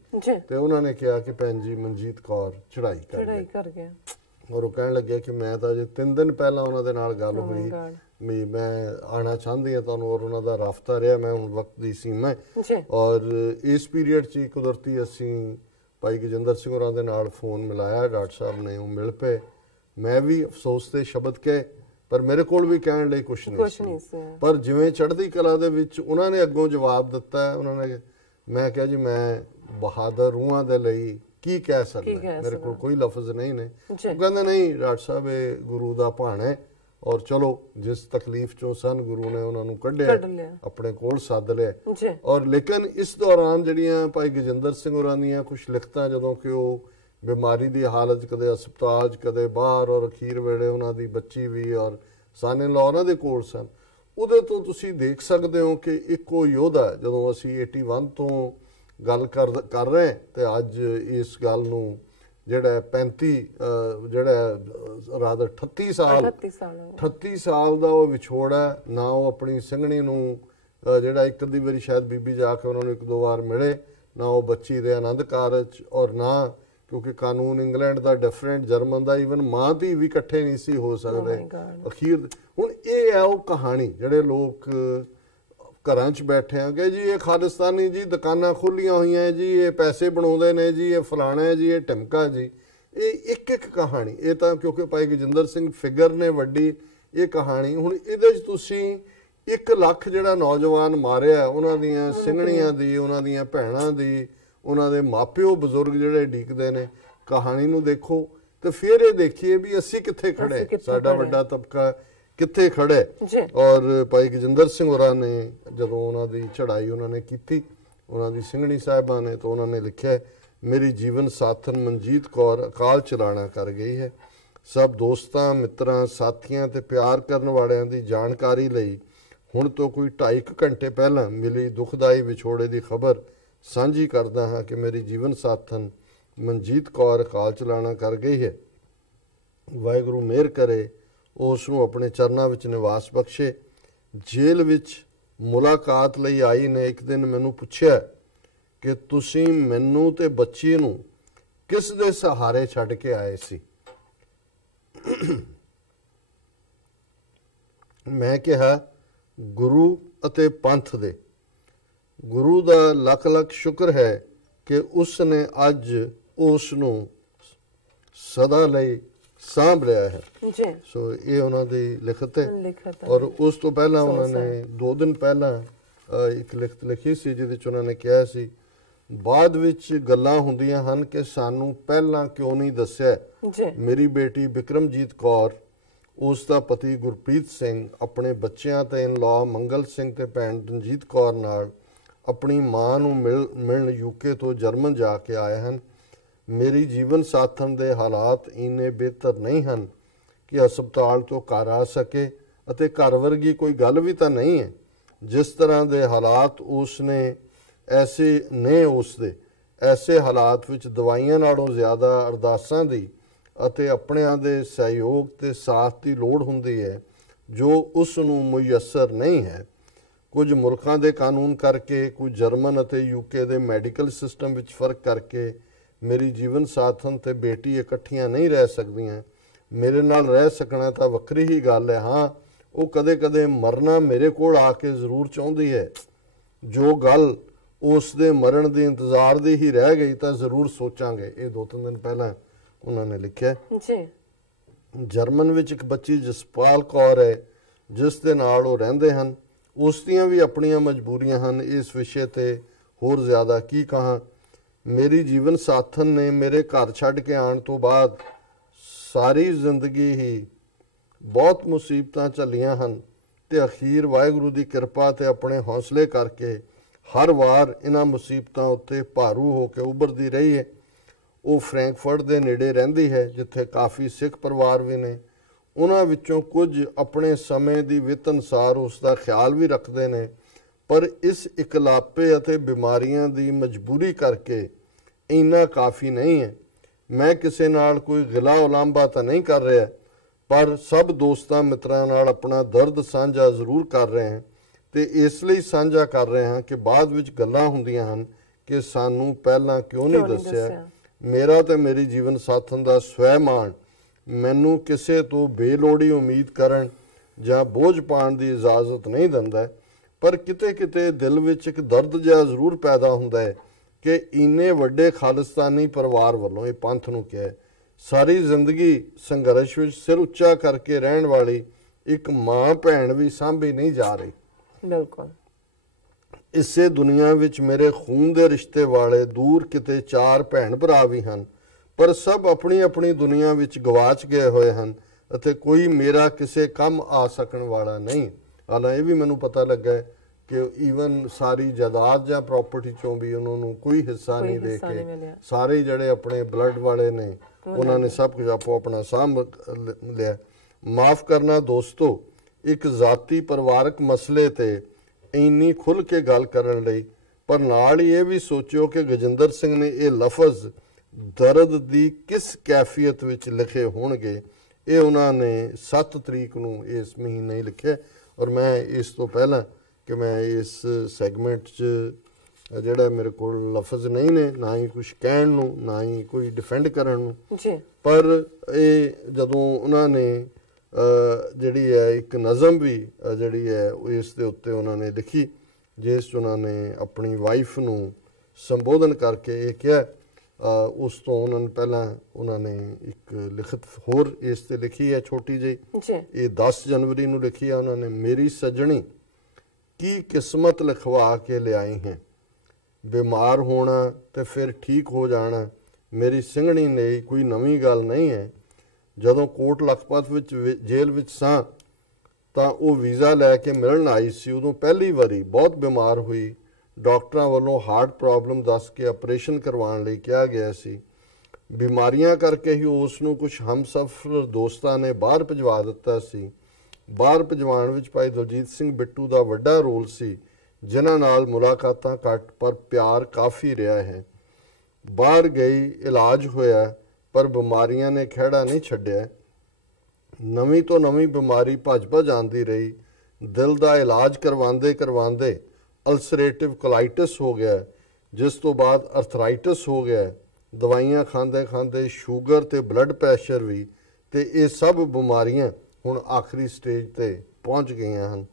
ਤੇ ਉਹਨਾਂ ਨੇ ਕਿਹਾ ਕਿ ਭੈਣ ਜੀ ਮਨਜੀਤ ਕੌਰ ਚੜਾਈ ਕਰ ਗਿਆ ਔਰ ਉਹ ਕਹਿਣ ਲੱਗਿਆ ਕਿ ਮੈਂ ਤਾਂ ਜੇ 3 ਦਿਨ ਪਹਿਲਾਂ ਉਹਨਾਂ ਦੇ ਨਾਲ ਗੱਲ ਹੋਈ ਵੀ ਮੈਂ ਆਉਣਾ ਚਾਹੁੰਦੀ ਹਾਂ ਤੁਹਾਨੂੰ, ਔਰ ਉਹਨਾਂ ਦਾ ਰਾਬਤਾ ਰਿਹਾ। ਮੈਂ ਹੁਣ ਵਕਤ ਦੀ ਸੀਮਾ ਹੈ ਔਰ ਇਸ ਪੀਰੀਅਡ 'ਚ ਕੁਦਰਤੀ ਅਸੀਂ ਭਾਈ ਗਜਿੰਦਰ ਸਿੰਘ ਹੋਰਾਂ ਦੇ ਨਾਲ ਫੋਨ ਮਿਲਾਇਆ, ਡਾਕਟਰ ਸਾਹਿਬ ਨੇ, ਉਹ ਮਿਲ ਪਏ। ਮੈਂ ਵੀ ਅਫਸੋਸ ਦੇ ਸ਼ਬਦ ਕਹੇ, ਪਰ ਮੇਰੇ ਕੋਲ ਵੀ ਕਹਿਣ ਲਈ ਕੁਛ ਨਹੀਂ ਸੀ। ਪਰ ਜਿਵੇਂ ਚੜ੍ਹਦੀ ਕਲਾ ਦੇ ਵਿੱਚ ਉਹਨਾਂ ਨੇ ਅੱਗੋਂ ਜਵਾਬ ਦਿੱਤਾ, ਉਹਨਾਂ ਨੇ, ਮੈਂ ਕਿਹਾ ਜੀ ਮੈਂ ਬਹਾਦਰ ਰੂਹਾਂ ਦੇ ਲਈ ਕੀ ਕਹਿ ਸਕਦਾ, ਮੇਰੇ ਕੋਲ ਕੋਈ ਲਫ਼ਜ਼ ਨਹੀਂ ਨੇ। ਉਹ ਕਹਿੰਦੇ ਨਹੀਂ ਡਾਕਟਰ ਸਾਹਿਬ, ਇਹ ਗੁਰੂ ਦਾ ਭਾਣਾ ਹੈ ਔਰ ਚਲੋ ਜਿਸ ਤਕਲੀਫ ਚੋਂ ਸਨ ਗੁਰੂ ਨੇ ਉਹਨਾਂ ਨੂੰ ਕੱਢਿਆ, ਆਪਣੇ ਕੋਲ ਸੱਦ ਲਿਆ। ਔਰ ਲੇਕਿਨ ਇਸ ਦੌਰਾਨ ਜਿਹੜੀਆਂ ਭਾਈ ਗਜਿੰਦਰ ਸਿੰਘ ਹੋਰਾਂ ਦੀਆਂ ਕੁਛ ਲਿਖਤਾਂ, ਜਦੋਂ ਕਿ ਉਹ ਬਿਮਾਰੀ ਦੀ ਹਾਲਤ, ਕਦੇ ਹਸਪਤਾਲ 'ਚ ਕਦੇ ਬਾਹਰ, ਔਰ ਅਖੀਰ ਵੇਲੇ ਉਹਨਾਂ ਦੀ ਬੱਚੀ ਵੀ ਔਰ ਸਾਨੇ ਲਾ ਉਹਨਾਂ ਦੇ ਕੋਲ ਸਨ, ਉਹਦੇ ਤੋਂ ਤੁਸੀਂ ਦੇਖ ਸਕਦੇ ਹੋ ਕਿ ਇੱਕੋ ਯੋਧਾ, ਜਦੋਂ ਅਸੀਂ 81 ਤੋਂ ਗੱਲ ਕਰ ਰਹੇ ਤੇ ਅੱਜ ਇਸ ਗੱਲ ਨੂੰ ਜਿਹੜਾ 35 ਜਿਹੜਾ ਰਾਦਰ 38 ਸਾਲ ਦਾ ਉਹ ਵਿਛੋੜ ਹੈ ਨਾ। ਉਹ ਆਪਣੀ ਸਿੰਘਣੀ ਨੂੰ ਜਿਹੜਾ ਇੱਕ ਅੱਧੀ ਵਾਰੀ ਸ਼ਾਇਦ ਬੀਬੀ ਜਾ ਕੇ ਉਹਨਾਂ ਨੂੰ ਇੱਕ ਦੋ ਵਾਰ ਮਿਲੇ, ਨਾ ਉਹ ਬੱਚੀ ਦੇ ਆਨੰਦ ਕਾਰਜ, ਔਰ ਨਾ ਕਿਉਂਕਿ ਕਾਨੂੰਨ ਇੰਗਲੈਂਡ ਦਾ ਡਿਫਰੈਂਟ, ਜਰਮਨ ਦਾ, ਈਵਨ ਮਾਂ ਧੀ ਵੀ ਇਕੱਠੇ ਨਹੀਂ ਸੀ ਹੋ ਸਕਦੇ ਅਖੀਰ। ਹੁਣ ਇਹ ਹੈ ਉਹ ਕਹਾਣੀ, ਜਿਹੜੇ ਲੋਕ ਘਰਾਂ 'ਚ ਬੈਠੇ ਆ ਕਿ ਜੀ ਇਹ ਖਾਲਿਸਤਾਨੀ ਜੀ ਦੁਕਾਨਾਂ ਖੋਲੀਆਂ ਹੋਈਆਂ ਜੀ, ਇਹ ਪੈਸੇ ਬਣਾਉਂਦੇ ਨੇ ਜੀ, ਇਹ ਫਲਾਣਾ ਹੈ ਜੀ, ਇਹ ਢਿਮਕਾ ਜੀ, ਇਹ ਇੱਕ ਇੱਕ ਕਹਾਣੀ। ਇਹ ਤਾਂ ਕਿਉਂਕਿ ਭਾਈ ਗਜਿੰਦਰ ਸਿੰਘ ਫਿਗਰ ਨੇ ਵੱਡੀ ਇਹ ਕਹਾਣੀ। ਹੁਣ ਇਹਦੇ 'ਚ ਤੁਸੀਂ 1 ਲੱਖ ਜਿਹੜਾ ਨੌਜਵਾਨ ਮਾਰਿਆ, ਉਹਨਾਂ ਦੀਆਂ ਸਿੰਘਣੀਆਂ ਦੀ, ਉਹਨਾਂ ਦੀਆਂ ਭੈਣਾਂ ਦੀ, ਉਹਨਾਂ ਦੇ ਮਾਪਿਓ ਬਜ਼ੁਰਗ ਜਿਹੜੇ ਡੀਕਦੇ ਨੇ, ਕਹਾਣੀ ਨੂੰ ਦੇਖੋ ਤੇ ਫਿਰ ਇਹ ਦੇਖੀਏ ਵੀ ਅਸੀਂ ਕਿੱਥੇ ਖੜੇ, ਸਾਡਾ ਵੱਡਾ ਤਬਕਾ ਕਿੱਥੇ ਖੜੇ। ਔਰ ਭਾਈ ਗਜਿੰਦਰ ਸਿੰਘ ਹੋਰਾਂ ਨੇ ਜਦੋਂ ਉਹਨਾਂ ਦੀ ਚੜ੍ਹਾਈ ਉਹਨਾਂ ਨੇ ਕੀਤੀ, ਉਹਨਾਂ ਦੀ ਸਿੰਘਣੀ ਸਾਹਿਬਾਂ ਨੇ, ਤਾਂ ਉਹਨਾਂ ਨੇ ਲਿਖਿਆ, ਮੇਰੀ ਜੀਵਨ ਸਾਥਣ ਮਨਜੀਤ ਕੌਰ ਅਕਾਲ ਚਲਾਣਾ ਕਰ ਗਈ ਹੈ। ਸਭ ਦੋਸਤਾਂ, ਮਿੱਤਰਾਂ, ਸਾਥੀਆਂ ਤੇ ਪਿਆਰ ਕਰਨ ਵਾਲਿਆਂ ਦੀ ਜਾਣਕਾਰੀ ਲਈ ਹੁਣ ਤੋਂ ਕੋਈ 2.5 ਘੰਟੇ ਪਹਿਲਾਂ ਮਿਲੀ ਦੁਖਦਾਈ ਵਿਛੋੜੇ ਦੀ ਖਬਰ ਸਾਂਝੀ ਕਰਦਾ ਹਾਂ ਕਿ ਮੇਰੀ ਜੀਵਨ ਸਾਥਣ ਮਨਜੀਤ ਕੌਰ ਅਕਾਲ ਚਲਾਣਾ ਕਰ ਗਈ ਹੈ। ਵਾਹਿਗੁਰੂ ਮਿਹਰ ਕਰੇ, ਉਸ ਨੂੰ ਆਪਣੇ ਚਰਨਾਂ ਵਿੱਚ ਨਿਵਾਸ ਬਖਸ਼ੇ। ਜੇਲ੍ਹ ਵਿੱਚ ਮੁਲਾਕਾਤ ਲਈ ਆਈ ਨੇ ਇੱਕ ਦਿਨ ਮੈਨੂੰ ਪੁੱਛਿਆ ਕਿ ਤੁਸੀਂ ਮੈਨੂੰ ਤੇ ਬੱਚੀ ਨੂੰ ਕਿਸ ਦੇ ਸਹਾਰੇ ਛੱਡ ਕੇ ਆਏ ਸੀ। ਮੈਂ ਕਿਹਾ ਗੁਰੂ ਅਤੇ ਪੰਥ ਦੇ। ਗੁਰੂ ਦਾ ਲੱਖ ਲੱਖ ਸ਼ੁਕਰ ਹੈ ਕਿ ਉਸ ਨੇ ਅੱਜ ਉਸ ਨੂੰ ਸਦਾ ਲਈ ਸਾਂਭ ਲਿਆ ਹੈ। ਸੋ ਇਹ ਉਹਨਾਂ ਦੀ ਲਿਖਤ ਹੈ। ਔਰ ਉਸ ਤੋਂ ਪਹਿਲਾਂ ਉਹਨਾਂ ਨੇ 2 ਦਿਨ ਪਹਿਲਾਂ ਇੱਕ ਲਿਖਤ ਲਿਖੀ ਸੀ ਜਿਹਦੇ 'ਚ ਉਹਨਾਂ ਨੇ ਕਿਹਾ ਸੀ, ਬਾਅਦ ਵਿੱਚ ਗੱਲਾਂ ਹੁੰਦੀਆਂ ਹਨ ਕਿ ਸਾਨੂੰ ਪਹਿਲਾਂ ਕਿਉਂ ਨਹੀਂ ਦੱਸਿਆ। ਮੇਰੀ ਬੇਟੀ ਬਿਕਰਮਜੀਤ ਕੌਰ, ਉਸ ਦਾ ਪਤੀ ਗੁਰਪ੍ਰੀਤ ਸਿੰਘ, ਆਪਣੇ ਬੱਚਿਆਂ ਤੇ ਇਨ-ਲਾ ਮੰਗਲ ਸਿੰਘ ਤੇ ਭੈਣ ਰਣਜੀਤ ਕੌਰ ਨਾਲ ਆਪਣੀ ਮਾਂ ਨੂੰ ਮਿਲਣ ਯੂਕੇ ਤੋਂ ਜਰਮਨ ਜਾ ਕੇ ਆਏ ਹਨ। ਮੇਰੀ ਜੀਵਨ ਸਾਥਣ ਦੇ ਹਾਲਾਤ ਇੰਨੇ ਬਿਹਤਰ ਨਹੀਂ ਹਨ ਕਿ ਹਸਪਤਾਲ ਤੋਂ ਘਰ ਆ ਸਕੇ, ਅਤੇ ਘਰ ਵਰਗੀ ਕੋਈ ਗੱਲ ਵੀ ਤਾਂ ਨਹੀਂ ਹੈ। ਜਿਸ ਤਰ੍ਹਾਂ ਦੇ ਹਾਲਾਤ ਉਸ ਨੇ ਐਸੇ ਹਾਲਾਤ ਵਿੱਚ ਦਵਾਈਆਂ ਨਾਲੋਂ ਜ਼ਿਆਦਾ ਅਰਦਾਸਾਂ ਦੀ ਅਤੇ ਆਪਣਿਆਂ ਦੇ ਸਹਿਯੋਗ ਤੇ ਸਾਥ ਦੀ ਲੋੜ ਹੁੰਦੀ ਹੈ, ਜੋ ਉਸ ਨੂੰ ਮੁਯੱਸਰ ਨਹੀਂ ਹੈ। ਕੁਝ ਮੁਲਕਾਂ ਦੇ ਕਾਨੂੰਨ ਕਰਕੇ, ਕੁਝ ਜਰਮਨ ਅਤੇ ਯੂਕੇ ਦੇ ਮੈਡੀਕਲ ਸਿਸਟਮ ਵਿੱਚ ਫਰਕ ਕਰਕੇ ਮੇਰੀ ਜੀਵਨ ਸਾਥਣ ਤੇ ਬੇਟੀ ਇਕੱਠੀਆਂ ਨਹੀਂ ਰਹਿ ਸਕਦੀਆਂ। ਮੇਰੇ ਨਾਲ ਰਹਿ ਸਕਣਾ ਤਾਂ ਵੱਖਰੀ ਹੀ ਗੱਲ ਹੈ। ਹਾਂ, ਉਹ ਕਦੇ-ਕਦੇ ਮਰਨਾ ਮੇਰੇ ਕੋਲ ਆ ਕੇ ਜ਼ਰੂਰ ਚਾਹੁੰਦੀ ਹੈ। ਜੋ ਗੱਲ ਉਸ ਦੇ ਮਰਨ ਦੇ ਇੰਤਜ਼ਾਰ ਦੀ ਹੀ ਰਹਿ ਗਈ ਤਾਂ ਜ਼ਰੂਰ ਸੋਚਾਂਗੇ। ਇਹ 2-3 ਦਿਨ ਪਹਿਲਾਂ ਉਹਨਾਂ ਨੇ ਲਿਖਿਆ। ਜਰਮਨ ਵਿੱਚ ਇੱਕ ਬੱਚੀ ਜਸਪਾਲ ਕੌਰ ਹੈ ਜਿਸ ਦੇ ਨਾਲ ਉਹ ਰਹਿੰਦੇ ਹਨ। ਉਸ ਦੀਆਂ ਵੀ ਆਪਣੀਆਂ ਮਜਬੂਰੀਆਂ ਹਨ। ਇਸ ਵਿਸ਼ੇ ਤੇ ਹੋਰ ਜ਼ਿਆਦਾ ਕੀ ਕਹਾਂ। ਮੇਰੀ ਜੀਵਨ ਸਾਥਣ ਨੇ ਮੇਰੇ ਘਰ ਛੱਡ ਕੇ ਆਉਣ ਤੋਂ ਬਾਅਦ ਸਾਰੀ ਜ਼ਿੰਦਗੀ ਹੀ ਬਹੁਤ ਮੁਸੀਬਤਾਂ ਝੱਲੀਆਂ ਹਨ ਤੇ ਅਖੀਰ ਵਾਹਿਗੁਰੂ ਦੀ ਕਿਰਪਾ ਤੇ ਆਪਣੇ ਹੌਸਲੇ ਕਰਕੇ ਹਰ ਵਾਰ ਇਹਨਾਂ ਮੁਸੀਬਤਾਂ ਉੱਤੇ ਭਾਰੂ ਹੋ ਕੇ ਉੱਭਰਦੀ ਰਹੀ ਹੈ। ਉਹ ਫਰੈਂਕਫਰਟ ਦੇ ਨੇੜੇ ਰਹਿੰਦੀ ਹੈ ਜਿੱਥੇ ਕਾਫੀ ਸਿੱਖ ਪਰਿਵਾਰ ਵੀ ਨੇ। ਉਹਨਾਂ ਵਿੱਚੋਂ ਕੁਝ ਆਪਣੇ ਸਮੇਂ ਦੀ ਵਿੱਤ ਅਨੁਸਾਰ ਉਸ ਦਾ ਖਿਆਲ ਵੀ ਰੱਖਦੇ ਨੇ, ਪਰ ਇਸ ਇਕਲਾਪੇ ਅਤੇ ਬਿਮਾਰੀਆਂ ਦੀ ਮਜਬੂਰੀ ਕਰਕੇ ਇੰਨਾ ਕਾਫੀ ਨਹੀਂ ਹੈ। ਮੈਂ ਕਿਸੇ ਨਾਲ ਕੋਈ ਗਿਲਾ ਉਲਾਂਭਾ ਤਾਂ ਨਹੀਂ ਕਰ ਰਿਹਾ, ਪਰ ਸਭ ਦੋਸਤਾਂ ਮਿੱਤਰਾਂ ਨਾਲ ਆਪਣਾ ਦਰਦ ਸਾਂਝਾ ਜ਼ਰੂਰ ਕਰ ਰਹੇ ਹਾਂ ਤੇ ਇਸ ਲਈ ਸਾਂਝਾ ਕਰ ਰਹੇ ਹਾਂ ਕਿ ਬਾਅਦ ਵਿੱਚ ਗੱਲਾਂ ਹੁੰਦੀਆਂ ਹਨ ਕਿ ਸਾਨੂੰ ਪਹਿਲਾਂ ਕਿਉਂ ਨਹੀਂ ਦੱਸਿਆ। ਮੇਰਾ ਤੇ ਮੇਰੀ ਜੀਵਨ ਸਾਥਣ ਦਾ ਸਵੈਮਾਨ ਮੈਨੂੰ ਕਿਸੇ ਤੋਂ ਬੇਲੋੜੀ ਉਮੀਦ ਕਰਨ ਜਾਂ ਬੋਝ ਪਾਉਣ ਦੀ ਇਜਾਜ਼ਤ ਨਹੀਂ ਦਿੰਦਾ, ਪਰ ਕਿਤੇ ਕਿਤੇ ਦਿਲ ਵਿੱਚ ਇੱਕ ਦਰਦ ਜਿਹਾ ਜ਼ਰੂਰ ਪੈਦਾ ਹੁੰਦਾ ਹੈ ਕਿ ਇੰਨੇ ਵੱਡੇ ਖਾਲਿਸਤਾਨੀ ਪਰਿਵਾਰ ਵੱਲੋਂ, ਇਹ ਪੰਥ ਨੂੰ ਕਿਹਾ, ਸਾਰੀ ਜ਼ਿੰਦਗੀ ਸੰਘਰਸ਼ ਵਿੱਚ ਸਿਰ ਉੱਚਾ ਕਰਕੇ ਰਹਿਣ ਵਾਲੀ ਇੱਕ ਮਾਂ ਭੈਣ ਵੀ ਸਾਂਭੀ ਨਹੀਂ ਜਾ ਰਹੀ। ਬਿਲਕੁਲ। ਇਸੇ ਦੁਨੀਆ ਵਿੱਚ ਮੇਰੇ ਖੂਨ ਦੇ ਰਿਸ਼ਤੇ ਵਾਲੇ ਦੂਰ ਕਿਤੇ 4 ਭੈਣ ਭਰਾ ਵੀ ਹਨ, ਪਰ ਸਭ ਆਪਣੀ ਆਪਣੀ ਦੁਨੀਆ ਵਿੱਚ ਗਵਾਚ ਗਏ ਹੋਏ ਹਨ ਅਤੇ ਕੋਈ ਮੇਰਾ ਕਿਸੇ ਕੰਮ ਆ ਸਕਣ ਵਾਲਾ ਨਹੀਂ। ਹਾਲਾਂ ਇਹ ਵੀ ਮੈਨੂੰ ਪਤਾ ਲੱਗਾ ਕਿ ਈਵਨ ਸਾਰੀ ਜਾਇਦਾਦ ਜਾਂ ਪ੍ਰਾਪਰਟੀ ਚੋਂ ਵੀ ਉਹਨਾਂ ਨੂੰ ਕੋਈ ਹਿੱਸਾ ਨਹੀਂ ਦੇ ਕੇ ਸਾਰੇ ਜਿਹੜੇ ਆਪਣੇ ਬਲੱਡ ਵਾਲੇ ਨੇ ਉਹਨਾਂ ਨੇ ਸਭ ਕੁਝ ਆਪੋ ਆਪਣਾ ਸਾਂਭ ਲਿਆ। ਮਾਫ ਕਰਨਾ ਦੋਸਤੋ, ਇੱਕ ਜ਼ਾਤੀ ਪਰਿਵਾਰਕ ਮਸਲੇ ਤੇ ਇੰਨੀ ਖੁੱਲ੍ਹ ਕੇ ਗੱਲ ਕਰਨ ਲਈ, ਪਰ ਨਾਲ ਹੀ ਇਹ ਵੀ ਸੋਚਿਓ ਕਿ ਗਜਿੰਦਰ ਸਿੰਘ ਨੇ ਇਹ ਲਫ਼ਜ਼ ਦਰਦ ਦੀ ਕਿਸ ਕੈਫੀਅਤ ਵਿੱਚ ਲਿਖੇ ਹੋਣਗੇ। ਇਹ ਉਹਨਾਂ ਨੇ 7 ਤਰੀਕ ਨੂੰ ਇਸ ਮਹੀਨੇ ਲਿਖਿਆ, ਔਰ ਮੈਂ ਇਸ ਤੋਂ ਪਹਿਲਾਂ ਕਿ ਮੈਂ ਇਸ ਸੈਗਮੈਂਟ 'ਚ ਜਿਹੜਾ ਮੇਰੇ ਕੋਲ ਲਫ਼ਜ਼ ਨਹੀਂ ਨੇ, ਨਾ ਹੀ ਕੁਝ ਕਹਿਣ ਨੂੰ, ਨਾ ਹੀ ਕੋਈ ਡਿਫੈਂਡ ਕਰਨ ਨੂੰ ਜੀ, ਪਰ ਇਹ ਜਦੋਂ ਉਹਨਾਂ ਨੇ ਜਿਹੜੀ ਹੈ ਇੱਕ ਨਜ਼ਮ ਵੀ ਜਿਹੜੀ ਹੈ ਉਹ ਇਸ ਦੇ ਉੱਤੇ ਉਹਨਾਂ ਨੇ ਲਿਖੀ, ਜਿਸ 'ਚ ਉਹਨਾਂ ਨੇ ਆਪਣੀ ਵਾਈਫ ਨੂੰ ਸੰਬੋਧਨ ਕਰਕੇ ਇਹ ਕਿਹਾ। ਉਸ ਤੋਂ ਉਹਨਾਂ ਨੇ ਪਹਿਲਾਂ ਉਹਨਾਂ ਨੇ ਇੱਕ ਲਿਖਤ ਹੋਰ ਇਸ ਤੇ ਲਿਖੀ ਹੈ ਛੋਟੀ ਜਿਹੀ, ਇਹ 10 ਜਨਵਰੀ ਨੂੰ ਲਿਖੀ ਹੈ ਉਹਨਾਂ ਨੇ। ਮੇਰੀ ਸੱਜਣੀ ਕੀ ਕਿਸਮਤ ਲਿਖਵਾ ਕੇ ਲਿਆਈ ਹੈ, ਬਿਮਾਰ ਹੋਣਾ ਤੇ ਫਿਰ ਠੀਕ ਹੋ ਜਾਣਾ ਮੇਰੀ ਸਿੰਘਣੀ ਨੇ ਕੋਈ ਨਵੀਂ ਗੱਲ ਨਹੀਂ ਹੈ। ਜਦੋਂ ਕੋਟ ਲਖਪਤ ਵਿੱਚ ਜੇਲ੍ਹ ਵਿੱਚ ਸਾਂ ਤਾਂ ਉਹ ਵੀਜ਼ਾ ਲੈ ਕੇ ਮਿਲਣ ਆਈ ਸੀ, ਉਦੋਂ ਪਹਿਲੀ ਵਾਰੀ ਬਹੁਤ ਬਿਮਾਰ ਹੋਈ। ਡਾਕਟਰਾਂ ਵੱਲੋਂ ਹਾਰਟ ਪ੍ਰੋਬਲਮ ਦੱਸ ਕੇ ਆਪਰੇਸ਼ਨ ਕਰਵਾਉਣ ਲਈ ਕਿਹਾ ਗਿਆ ਸੀ। ਬਿਮਾਰੀਆਂ ਕਰਕੇ ਹੀ ਉਸ ਨੂੰ ਕੁਝ ਹਮਸਫਰ ਦੋਸਤਾਂ ਨੇ ਬਾਹਰ ਭਿਜਵਾ ਦਿੱਤਾ ਸੀ। ਬਾਹਰ ਭਿਜਵਾਉਣ ਵਿੱਚ ਭਾਈ ਦਲਜੀਤ ਸਿੰਘ ਬਿੱਟੂ ਦਾ ਵੱਡਾ ਰੋਲ ਸੀ, ਜਿਨ੍ਹਾਂ ਨਾਲ ਮੁਲਾਕਾਤਾਂ ਘੱਟ ਪਰ ਪਿਆਰ ਕਾਫੀ ਰਿਹਾ ਹੈ। ਬਾਹਰ ਗਈ, ਇਲਾਜ ਹੋਇਆ, ਪਰ ਬਿਮਾਰੀਆਂ ਨੇ ਖਹਿੜਾ ਨਹੀਂ ਛੱਡਿਆ। ਨਵੀਂ ਤੋਂ ਨਵੀਂ ਬਿਮਾਰੀ ਭੱਜ ਆਉਂਦੀ ਰਹੀ। ਦਿਲ ਦਾ ਇਲਾਜ ਕਰਵਾਉਂਦੇ ਅਲਸਰੇਟਿਵ ਕੋਲਾਈਟਿਸ ਹੋ ਗਿਆ, ਜਿਸ ਤੋਂ ਬਾਅਦ ਅਰਥਰਾਈਟਿਸ ਹੋ ਗਿਆ। ਦਵਾਈਆਂ ਖਾਂਦੇ ਸ਼ੂਗਰ ਤੇ ਬਲੱਡ ਪ੍ਰੈਸ਼ਰ ਵੀ, ਤੇ ਇਹ ਸਭ ਬਿਮਾਰੀਆਂ ਹੁਣ ਆਖਰੀ ਸਟੇਜ ਤੇ ਪਹੁੰਚ ਗਈਆਂ ਹਨ।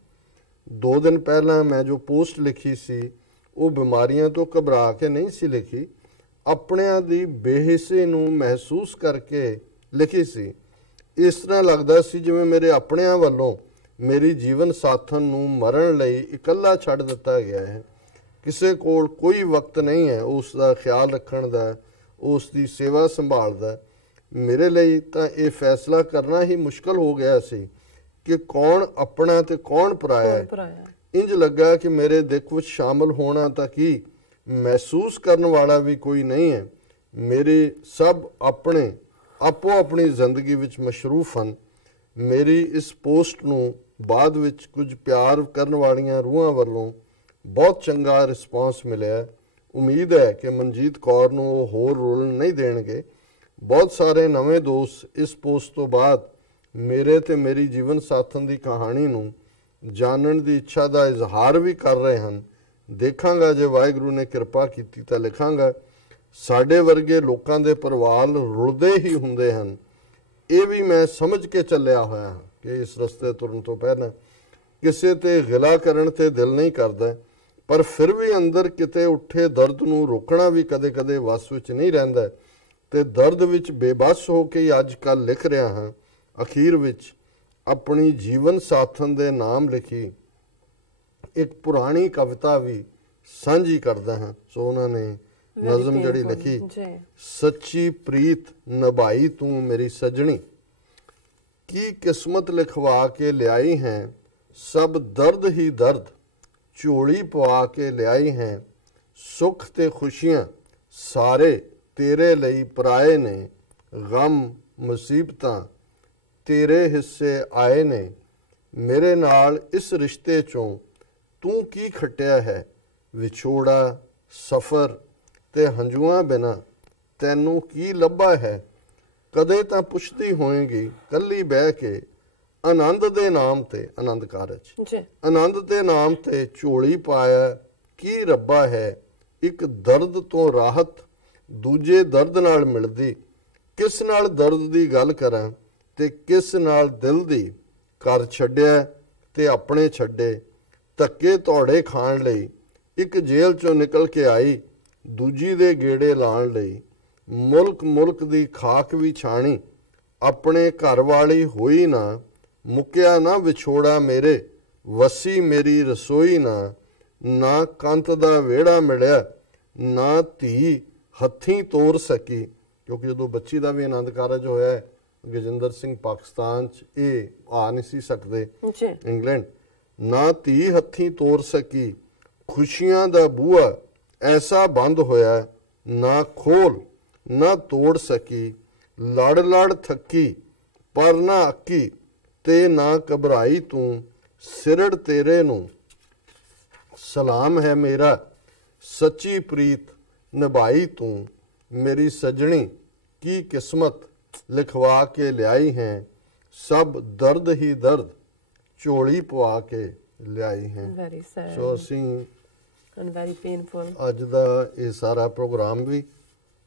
2 ਦਿਨ ਪਹਿਲਾਂ ਮੈਂ ਜੋ ਪੋਸਟ ਲਿਖੀ ਸੀ ਉਹ ਬਿਮਾਰੀਆਂ ਤੋਂ ਘਬਰਾ ਕੇ ਨਹੀਂ ਸੀ ਲਿਖੀ, ਆਪਣਿਆਂ ਦੀ ਬੇਹਿੱਸੇ ਨੂੰ ਮਹਿਸੂਸ ਕਰਕੇ ਲਿਖੀ ਸੀ। ਇਸ ਤਰ੍ਹਾਂ ਲੱਗਦਾ ਸੀ ਜਿਵੇਂ ਮੇਰੇ ਆਪਣਿਆਂ ਵੱਲੋਂ ਮੇਰੀ ਜੀਵਨ ਸਾਥਣ ਨੂੰ ਮਰਨ ਲਈ ਇਕੱਲਾ ਛੱਡ ਦਿੱਤਾ ਗਿਆ ਹੈ। ਕਿਸੇ ਕੋਲ ਕੋਈ ਵਕਤ ਨਹੀਂ ਹੈ ਉਸ ਦਾ ਖਿਆਲ ਰੱਖਣ ਦਾ, ਉਸ ਦੀ ਸੇਵਾ ਸੰਭਾਲ ਦਾ। ਮੇਰੇ ਲਈ ਤਾਂ ਇਹ ਫੈਸਲਾ ਕਰਨਾ ਹੀ ਮੁਸ਼ਕਲ ਹੋ ਗਿਆ ਸੀ ਕਿ ਕੌਣ ਆਪਣਾ ਤੇ ਕੌਣ ਪਰਾਇਆ ਹੈ। ਇੰਜ ਲੱਗਾ ਕਿ ਮੇਰੇ ਦੁੱਖ ਵਿੱਚ ਸ਼ਾਮਲ ਹੋਣਾ ਤਾਂ ਕੀ, ਮਹਿਸੂਸ ਕਰਨ ਵਾਲਾ ਵੀ ਕੋਈ ਨਹੀਂ ਹੈ। ਮੇਰੇ ਸਭ ਆਪਣੇ ਆਪੋ ਆਪਣੀ ਜ਼ਿੰਦਗੀ ਵਿੱਚ ਮਸ਼ਰੂਫ ਹਨ। ਮੇਰੀ ਇਸ ਪੋਸਟ ਨੂੰ ਬਾਅਦ ਵਿੱਚ ਕੁਝ ਪਿਆਰ ਕਰਨ ਵਾਲੀਆਂ ਰੂਹਾਂ ਵੱਲੋਂ ਬਹੁਤ ਚੰਗਾ ਰਿਸਪਾਂਸ ਮਿਲਿਆ। ਉਮੀਦ ਹੈ ਕਿ ਮਨਜੀਤ ਕੌਰ ਨੂੰ ਉਹ ਹੋਰ ਰੋਲ ਨਹੀਂ ਦੇਣਗੇ। ਬਹੁਤ ਸਾਰੇ ਨਵੇਂ ਦੋਸਤ ਇਸ ਪੋਸਟ ਤੋਂ ਬਾਅਦ ਮੇਰੇ ਤੇ ਮੇਰੀ ਜੀਵਨ ਸਾਥਣ ਦੀ ਕਹਾਣੀ ਨੂੰ ਜਾਣਨ ਦੀ ਇੱਛਾ ਦਾ ਇਜ਼ਹਾਰ ਵੀ ਕਰ ਰਹੇ ਹਨ। ਦੇਖਾਂਗਾ, ਜੇ ਵਾਹਿਗੁਰੂ ਨੇ ਕਿਰਪਾ ਕੀਤੀ ਤਾਂ ਲਿਖਾਂਗਾ। ਸਾਡੇ ਵਰਗੇ ਲੋਕਾਂ ਦੇ ਪਰਿਵਾਰ ਰੁਲਦੇ ਹੀ ਹੁੰਦੇ ਹਨ। ਇਹ ਵੀ ਮੈਂ ਸਮਝ ਕੇ ਚੱਲਿਆ ਹੋਇਆ ਹਾਂ ਕਿ ਇਸ ਰਸਤੇ ਤੁਰਨ ਤੋਂ ਪਹਿਲਾਂ ਕਿਸੇ ਤੇ ਗਿਲਾ ਕਰਨ ਤੇ ਦਿਲ ਨਹੀਂ ਕਰਦਾ, ਪਰ ਫਿਰ ਵੀ ਅੰਦਰ ਕਿਤੇ ਉੱਠੇ ਦਰਦ ਨੂੰ ਰੋਕਣਾ ਵੀ ਕਦੇ-ਕਦੇ ਵੱਸ ਵਿੱਚ ਨਹੀਂ ਰਹਿੰਦਾ, ਤੇ ਦਰਦ ਵਿੱਚ ਬੇਬਸ ਹੋ ਕੇ ਅੱਜ ਕੱਲ੍ਹ ਲਿਖ ਰਿਹਾ ਹਾਂ। ਅਖੀਰ ਵਿੱਚ ਆਪਣੀ ਜੀਵਨ ਸਾਥਣ ਦੇ ਨਾਮ ਲਿਖੀ ਇੱਕ ਪੁਰਾਣੀ ਕਵਿਤਾ ਵੀ ਸਾਂਝੀ ਕਰਦਾ ਹਾਂ। ਸੋ ਉਹਨਾਂ ਨੇ ਨਜ਼ਮ ਜਿਹੜੀ ਲਿਖੀ, ਸੱਚੀ ਪ੍ਰੀਤ ਨਿਭਾਈ ਤੂੰ ਮੇਰੀ ਸੱਜਣੀ, ਕੀ ਕਿਸਮਤ ਲਿਖਵਾ ਕੇ ਲਿਆਈ ਹੈ, ਸਭ ਦਰਦ ਹੀ ਦਰਦ ਝੋਲੀ ਪਵਾ ਕੇ ਲਿਆਈ ਹੈ। ਸੁੱਖ ਤੇ ਖੁਸ਼ੀਆਂ ਸਾਰੇ ਤੇਰੇ ਲਈ ਪਰਾਏ ਨੇ, ਗਮ ਮੁਸੀਬਤਾਂ ਤੇਰੇ ਹਿੱਸੇ ਆਏ ਨੇ। ਮੇਰੇ ਨਾਲ ਇਸ ਰਿਸ਼ਤੇ ਚੋਂ ਤੂੰ ਕੀ ਖੱਟਿਆ ਹੈ, ਵਿਛੋੜਾ ਸਫ਼ਰ ਤੇ ਹੰਝੂਆਂ ਬਿਨਾ ਤੈਨੂੰ ਕੀ ਲੱਭਾ ਹੈ। ਕਦੇ ਤਾਂ ਪੁੱਛਦੀ ਹੋਏਗੀ ਕੱਲੀ ਬਹਿ ਕੇ, ਆਨੰਦ ਦੇ ਨਾਮ ਤੇ, ਆਨੰਦ ਕਾਰਜ ਆਨੰਦ ਦੇ ਨਾਮ ਤੇ ਝੋਲੀ ਪਾਇਆ ਕੀ ਰੱਬਾ ਹੈ। ਇੱਕ ਦਰਦ ਤੋਂ ਰਾਹਤ ਦੂਜੇ ਦਰਦ ਨਾਲ ਮਿਲਦੀ, ਕਿਸ ਨਾਲ ਦਰਦ ਦੀ ਗੱਲ ਕਰਾਂ ਤੇ ਕਿਸ ਨਾਲ ਦਿਲ ਦੀ। ਘਰ ਛੱਡਿਆ ਤੇ ਆਪਣੇ ਛੱਡੇ, ਧੱਕੇ ਧੌੜੇ ਖਾਣ ਲਈ। ਇੱਕ ਜੇਲ੍ਹ ਚੋਂ ਨਿਕਲ ਕੇ ਆਈ, ਦੂਜੀ ਦੇ ਗੇੜੇ ਲਾਉਣ ਲਈ। ਮੁਲਕ ਮੁਲਕ ਦੀ ਖਾਕ ਵੀ ਛਾਣੀ, ਆਪਣੇ ਘਰ ਵਾਲੀ ਹੋਈ ਨਾ। ਮੁੱਕਿਆ ਨਾ ਵਿਛੋੜਾ ਮੇਰੇ, ਵਸੀ ਮੇਰੀ ਰਸੋਈ ਨਾ। ਨਾ ਕੰਤ ਦਾ ਵਿਹੜਾ ਮਿਲਿਆ, ਨਾ ਧੀ ਹੱਥੀਂ ਤੋਰ ਸਕੀ। ਕਿਉਂਕਿ ਜਦੋਂ ਬੱਚੀ ਦਾ ਵੀ ਆਨੰਦ ਕਾਰਜ ਹੋਇਆ ਗਜਿੰਦਰ ਸਿੰਘ ਪਾਕਿਸਤਾਨ 'ਚ, ਇਹ ਆ ਨਹੀਂ ਸੀ ਸਕਦੇ ਇੰਗਲੈਂਡ। ਨਾ ਧੀ ਹੱਥੀਂ ਤੋਰ ਸਕੀ, ਖੁਸ਼ੀਆਂ ਦਾ ਬੂਹਾ ਐਸਾ ਬੰਦ ਹੋਇਆ, ਨਾ ਖੋਲ ਨਾ ਤੋੜ ਸਕੀ। ਲੜ ਲੜ ਥੱਕੀ ਪਰ ਨਾ ਅੱਕੀ, ਤੇ ਨਾ ਘਬਰਾਈ ਤੂੰ। ਸਿਰੜ ਤੇਰੇ ਨੂੰ ਸਲਾਮ ਹੈ ਮੇਰਾ, ਸੱਚੀ ਪ੍ਰੀਤ ਨਿਭਾਈ ਤੂੰ। ਮੇਰੀ ਸਜਣੀ ਕੀ ਕਿਸਮਤ ਲਿਖਵਾ ਕੇ ਲਿਆਈ ਹੈ, ਸਭ ਦਰਦ ਹੀ ਦਰਦ ਝੋਲੀ ਪਵਾ ਕੇ ਲਿਆਈ ਹੈ। ਵੈਰੀ ਸੈਡ ਸੋ ਅਸੀਂ ਐਂਡ ਵੈਰੀ ਪੇਨਫੁਲ ਅੱਜ ਦਾ ਇਹ ਸਾਰਾ ਪ੍ਰੋਗਰਾਮ ਵੀ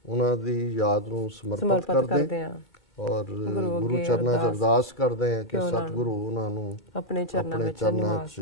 ਉਹਨਾਂ ਦੀ ਯਾਦ ਨੂੰ ਸਮਰਪਿਤ ਕਰਦੇ ਹਾਂ ਔਰ ਗੁਰੂ ਚਰਨਾਂ 'ਚ ਅਰਦਾਸ ਕਰਦੇ ਹਾਂ ਕਿ ਸਤਿਗੁਰੂ ਉਹਨਾਂ ਨੂੰ ਆਪਣੇ ਚਰਨਾਂ ਵਿੱਚ ਨਿਵਾਸ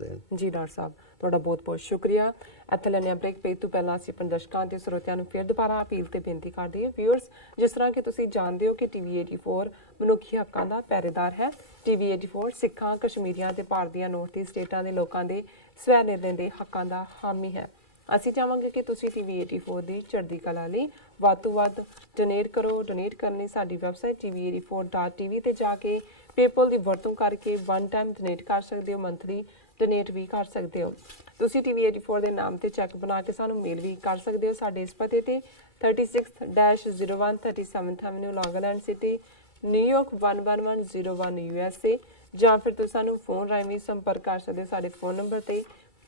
ਦੇਣ। ਜੀ ਡਾਕਟਰ ਸਾਹਿਬ, ਤੁਹਾਡਾ ਬਹੁਤ ਬਹੁਤ ਸ਼ੁਕਰੀਆ। ਇੱਥੇ ਲੈਣੇ ਬ੍ਰੇਕ ਪੇ ਤੋਂ ਪਹਿਲਾਂ ਅਸੀਂ ਆਪਣੇ ਦਰਸ਼ਕਾਂ ਤੇ ਸਰੋਤਿਆਂ ਨੂੰ ਫਿਰ ਦੁਬਾਰਾ ਅਪੀਲ ਤੇ ਬੇਨਤੀ ਕਰਦੇ ਹਾਂ। ਵਿਊਅਰਸ, ਜਿਸ ਤਰ੍ਹਾਂ ਕਿ ਤੁਸੀਂ ਜਾਣਦੇ ਹੋ ਕਿ ਟੀਵੀ 84 ਮਨੁੱਖੀ ਹੱਕਾਂ ਦਾ ਪਹਿਰੇਦਾਰ ਹੈ। ਟੀਵੀ 84 ਸਿੱਖਾਂ, ਕਸ਼ਮੀਰੀਆਂ ਤੇ ਭਾਰਤ ਦੀਆਂ ਨੌਰਥ ਈਸਟ ਸਟੇਟਾਂ ਦੇ ਲੋਕਾਂ ਦੇ ਸਵੈ ਨਿਰਣੇ ਦੇ ਹੱਕਾਂ ਦਾ ਹਾਮੀ ਹੈ। ਅਸੀਂ ਚਾਹਾਂਗੇ ਕਿ ਤੁਸੀਂ ਟੀਵੀ 84 ਦੀ ਚੜ੍ਹਦੀ ਕਲਾ ਲਈ ਵੱਧ ਤੋਂ ਵੱਧ ਡੋਨੇਟ ਕਰੋ। ਡੋਨੇਟ ਕਰਨ ਲਈ ਸਾਡੀ ਵੈਬਸਾਈਟ tv84.tv ਤੇ ਜਾ ਕੇ ਪੇਪਲ ਦੀ ਵਰਤੋਂ ਕਰਕੇ ਵਨ ਟਾਈਮ ਡੋਨੇਟ ਕਰ ਸਕਦੇ ਹੋ, ਮੰਥਲੀ ਡੋਨੇਟ ਵੀ ਕਰ ਸਕਦੇ ਹੋ। ਤੁਸੀਂ ਟੀਵੀ 84 ਦੇ ਨਾਮ ਤੇ ਚੈੱਕ ਬਣਾ ਕੇ ਸਾਨੂੰ ਮੇਲ ਵੀ ਕਰ ਸਕਦੇ ਹੋ ਸਾਡੇ ਇਸ ਪਤੇ ਤੇ 36-01 37th ਐਵਨਿਊ, ਲੌਂਗ ਆਈਲੈਂਡ ਸਿਟੀ, ਨਿਊਯਾਰਕ 11101 USA, ਜਾਂ ਫਿਰ ਤੁਸੀਂ ਸਾਨੂੰ ਫੋਨ ਰਾਹੀਂ ਵੀ ਸੰਪਰਕ ਕਰ ਸਕਦੇ ਹੋ ਸਾਡੇ ਫੋਨ ਨੰਬਰ ਤੇ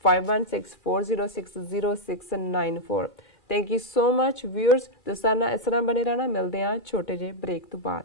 5164060694। Thank you so much viewers. ਇਸ ਤਰ੍ਹਾਂ ਬਣੇ ਰਹਿਣਾ। ਮਿਲਦੇ ਹਾਂ ਛੋਟੇ ਜਿਹੇ ਬ੍ਰੇਕ ਤੋਂ ਬਾਅਦ।